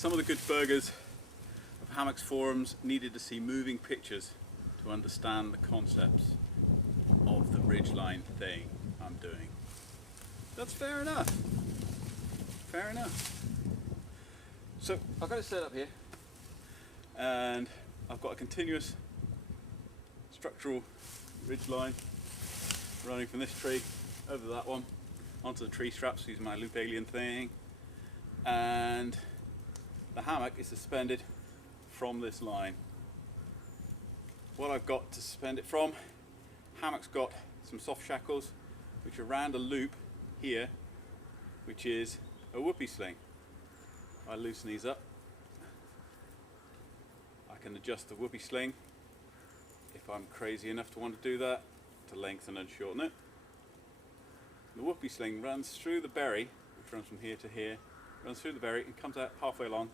Some of the good burgers of Hammock's forums needed to see moving pictures to understand the concepts of the ridgeline thing I'm doing. That's fair enough. Fair enough. So I've got it set up here, and I've got a continuous structural ridgeline running from this tree over that one onto the tree straps using my loop alien thing, and the hammock is suspended from this line. What I've got to suspend it from, hammock's got some soft shackles which are around a loop here, which is a whoopee sling. I loosen these up, I can adjust the whoopee sling if I'm crazy enough to want to do that, to lengthen and shorten it. The whoopee sling runs through the berry, which runs from here to here, runs through the berry and comes out halfway along.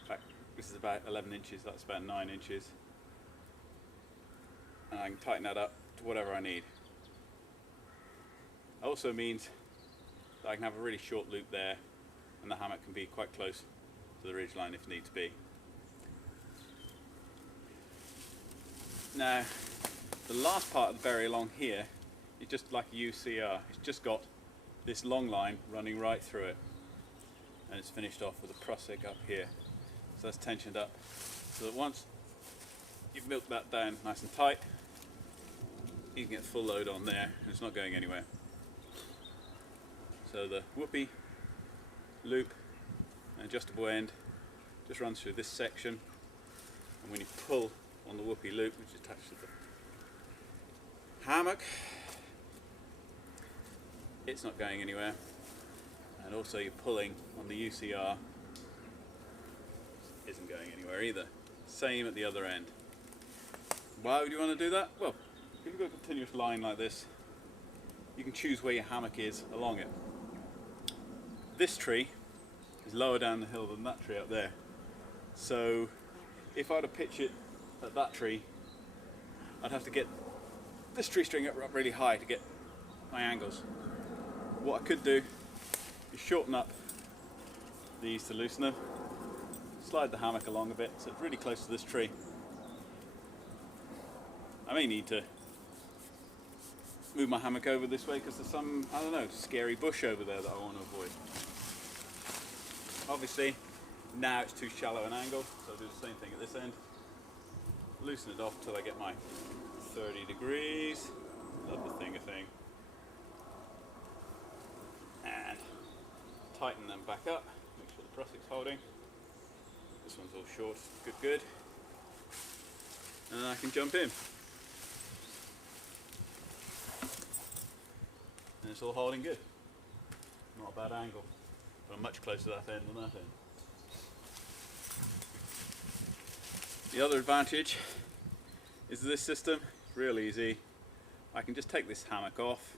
In fact, this is about 11 inches, that's about 9 inches. And I can tighten that up to whatever I need. It also means that I can have a really short loop there, and the hammock can be quite close to the ridgeline if needs be. Now, the last part of the berry along here is just like a Whoo-CR. It's just got this long line running right through it, and it's finished off with a prusik up here. So that's tensioned up, so that once you've milked that down nice and tight, you can get full load on there, and it's not going anywhere. So the whoopee loop and adjustable end just runs through this section, and when you pull on the whoopee loop, which is attached to the hammock, it's not going anywhere. And also you're pulling on the Whoo-CR, isn't going anywhere either. Same at the other end. Why would you want to do that? Well, if you've got a continuous line like this, you can choose where your hammock is along it. This tree is lower down the hill than that tree up there. So if I were to pitch it at that tree, I'd have to get this tree string up really high to get my angles. What I could do is shorten up these to loosen them, slide the hammock along a bit so it's really close to this tree. I may need to move my hammock over this way because there's some, I don't know, scary bush over there that I want to avoid. Obviously, now it's too shallow an angle, so I'll do the same thing at this end. Loosen it off till I get my 30 degrees. Love the thing. And tighten them back up, make sure the prussik's holding. This one's all short, good. And then I can jump in. And it's all holding good. Not a bad angle, but I'm much closer to that end than that end. The other advantage is this system, real easy. I can just take this hammock off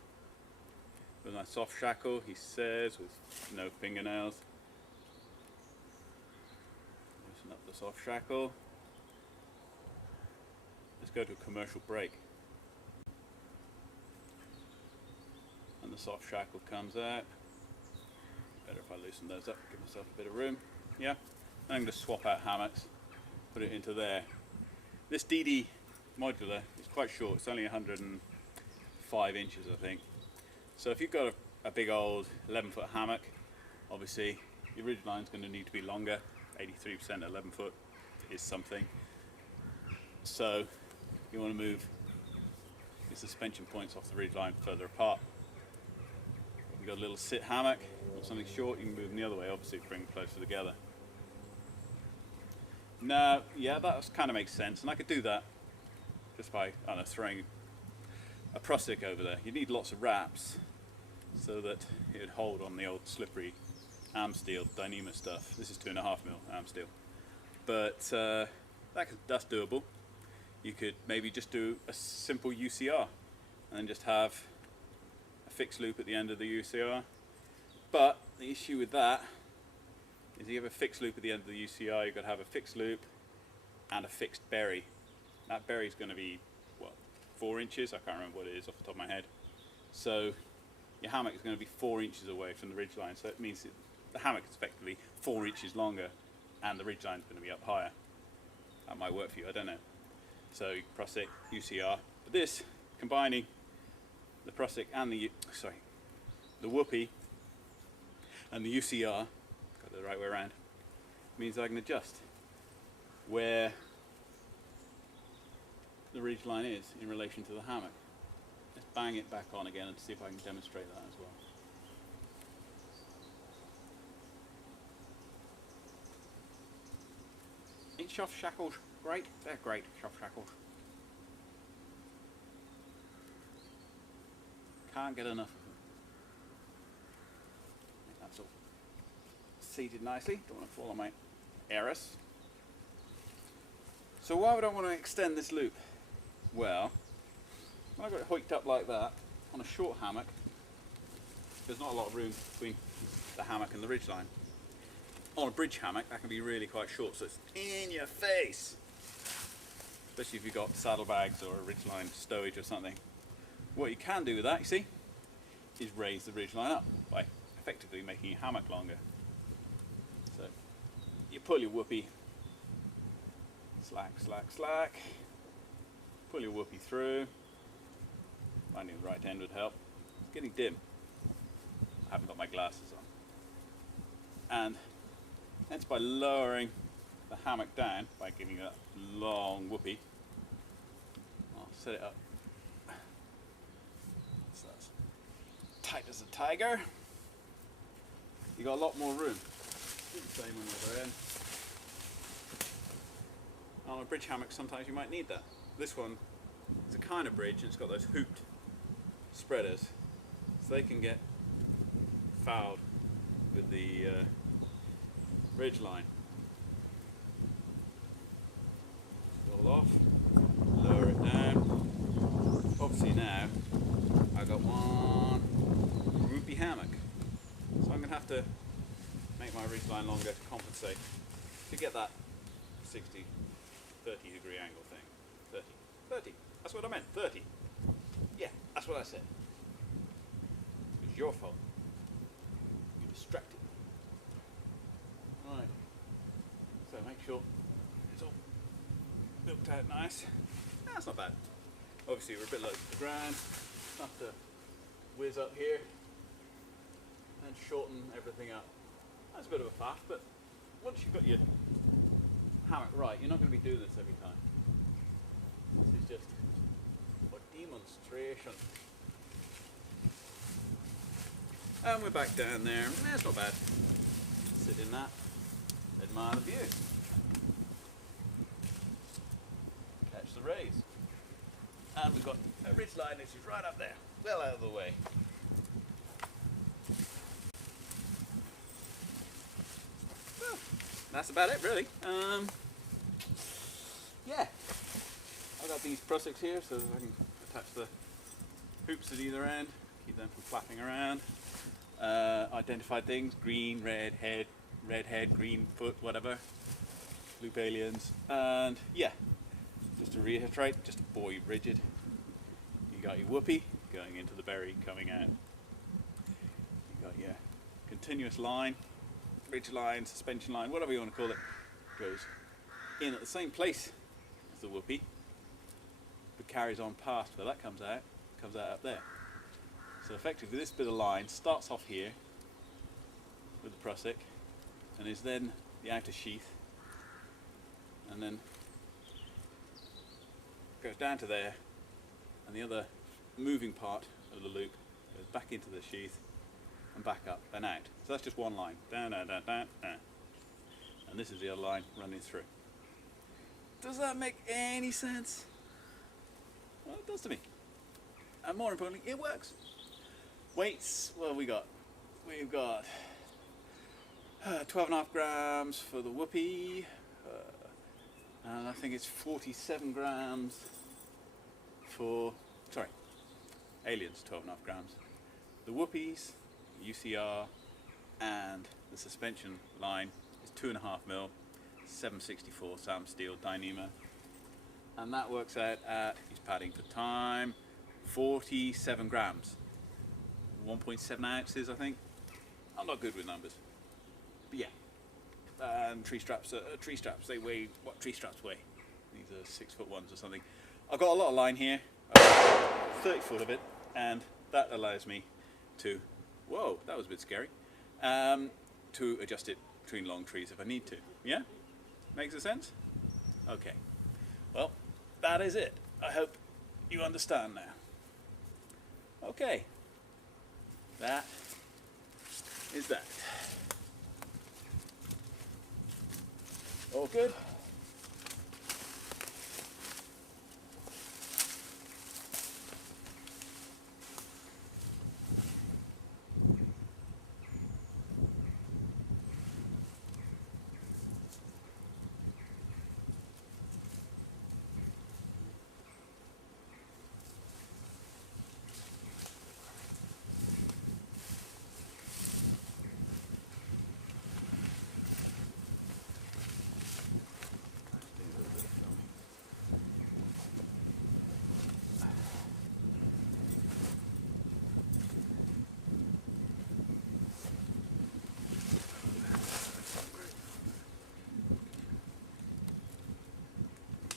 with my soft shackle, he says, with no fingernails. Loosen up the soft shackle. Let's go to a commercial break. And the soft shackle comes out. Better if I loosen those up, give myself a bit of room. Yeah, I'm going to swap out hammocks, put it into there. This DD modular is quite short, it's only 105 inches I think. So if you've got a big old 11-foot hammock, obviously your ridgeline is going to need to be longer. 83% 11 foot is something. So you want to move your suspension points off the ridgeline further apart. If you've got a little sit hammock or something short, you can move them the other way, obviously to bring them closer together. Now, yeah, that kind of makes sense, and I could do that just by, I don't know, throwing a prusik over there. You need lots of wraps so that it would hold on the old slippery arm steel Dyneema stuff. This is 2.5mm arm steel, but that's doable. You could maybe just do a simple Whoo-CR and then just have a fixed loop at the end of the Whoo-CR. But the issue with that is you have a fixed loop at the end of the Whoo-CR, you've got to have a fixed loop and a fixed berry. That berry is going to be, what, 4 inches? I can't remember what it is off the top of my head. So your hammock is going to be 4 inches away from the ridgeline, so it means the hammock is effectively 4 inches longer and the ridgeline is going to be up higher. That might work for you, I don't know. So Prusik, Whoo-CR, but this, combining the Prusik and the Whoopee and the Whoo-CR, got it the right way around, means I can adjust where the ridgeline is in relation to the hammock. Let's bang it back on again and see if I can demonstrate that as well. Ain't shaft shackles great? They're great, shaft shackles. Can't get enough of them. That's all seated nicely. Don't want to fall on my Eris. So why would I want to extend this loop? Well, when I got it hoiked up like that on a short hammock, there's not a lot of room between the hammock and the ridgeline. On a bridge hammock, that can be really quite short, so it's in your face. Especially if you've got saddlebags or a ridgeline stowage or something. What you can do with that, you see, is raise the ridgeline up by effectively making your hammock longer. So you pull your whoopee, slack, slack, slack, pull your whoopee through. Finding the right end would help. It's getting dim. I haven't got my glasses on. And hence by lowering the hammock down, by giving it a long whoopee, I'll set it up so that's tight as a tiger. You got a lot more room. Do the same on the other end. On a bridge hammock sometimes you might need that. This one is a kind of bridge and it's got those hooped spreaders, so they can get fouled with the ridge line. Roll off, lower it down. Obviously now I've got one whoopee hammock, so I'm going to have to make my ridge line longer to compensate to get that 60, 30 degree angle thing. 30, that's what I meant, 30. Yeah, that's what I said. It's your fault. You distracted me. Right. So make sure it's all built out nice. That's not bad. Obviously we're a bit low to the ground. Have to whiz up here and shorten everything up. That's a bit of a faff, but once you've got your hammock right, you're not going to be doing this every time. This is just for demonstration. And we're back down there. That's not bad. Sit in that. Admire the view. Catch the rays. And we've got a ridge line which is right up there, well out of the way. Well, that's about it really. Yeah. I've got these Prusiks here so that I can attach the hoops at either end, keep them from flapping around. Identify things, green, red head, green foot, whatever. Loop aliens. And yeah, just to reiterate, just to bore you rigid, you got your whoopee going into the berry, coming out. You got your continuous line, ridge line, suspension line, whatever you want to call it, goes in at the same place as the whoopee, but carries on past where that comes out up there. So effectively this bit of line starts off here with the Prusik and is then the outer sheath, and then goes down to there, and the other moving part of the loop goes back into the sheath and back up and out. So that's just one line, down, down, down, down, down. And this is the other line running through. Does that make any sense? Well, it does to me. And more importantly, it works. Weights, what have we got? We've got 12.5 grams for the whoopee, and I think it's 47 grams for, sorry, aliens, 12.5 grams. The whoopies, Whoo-CR, and the suspension line is 2.5 mil, 764 Sam Steel Dyneema, and that works out at, he's padding for time, 47 grams, 1.7 ounces I think. I'm not good with numbers, but yeah, and tree straps are tree straps. They weigh what tree straps weigh. These are 6 foot ones or something. I've got a lot of line here, 30 foot of it, and that allows me to, whoa, that was a bit scary, to adjust it between long trees if I need to. Yeah? Makes sense? Okay. Well, that is it. I hope you understand now. Okay. That is that. All good?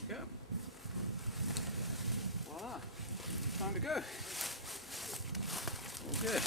Go. Voila. Time to go. All good.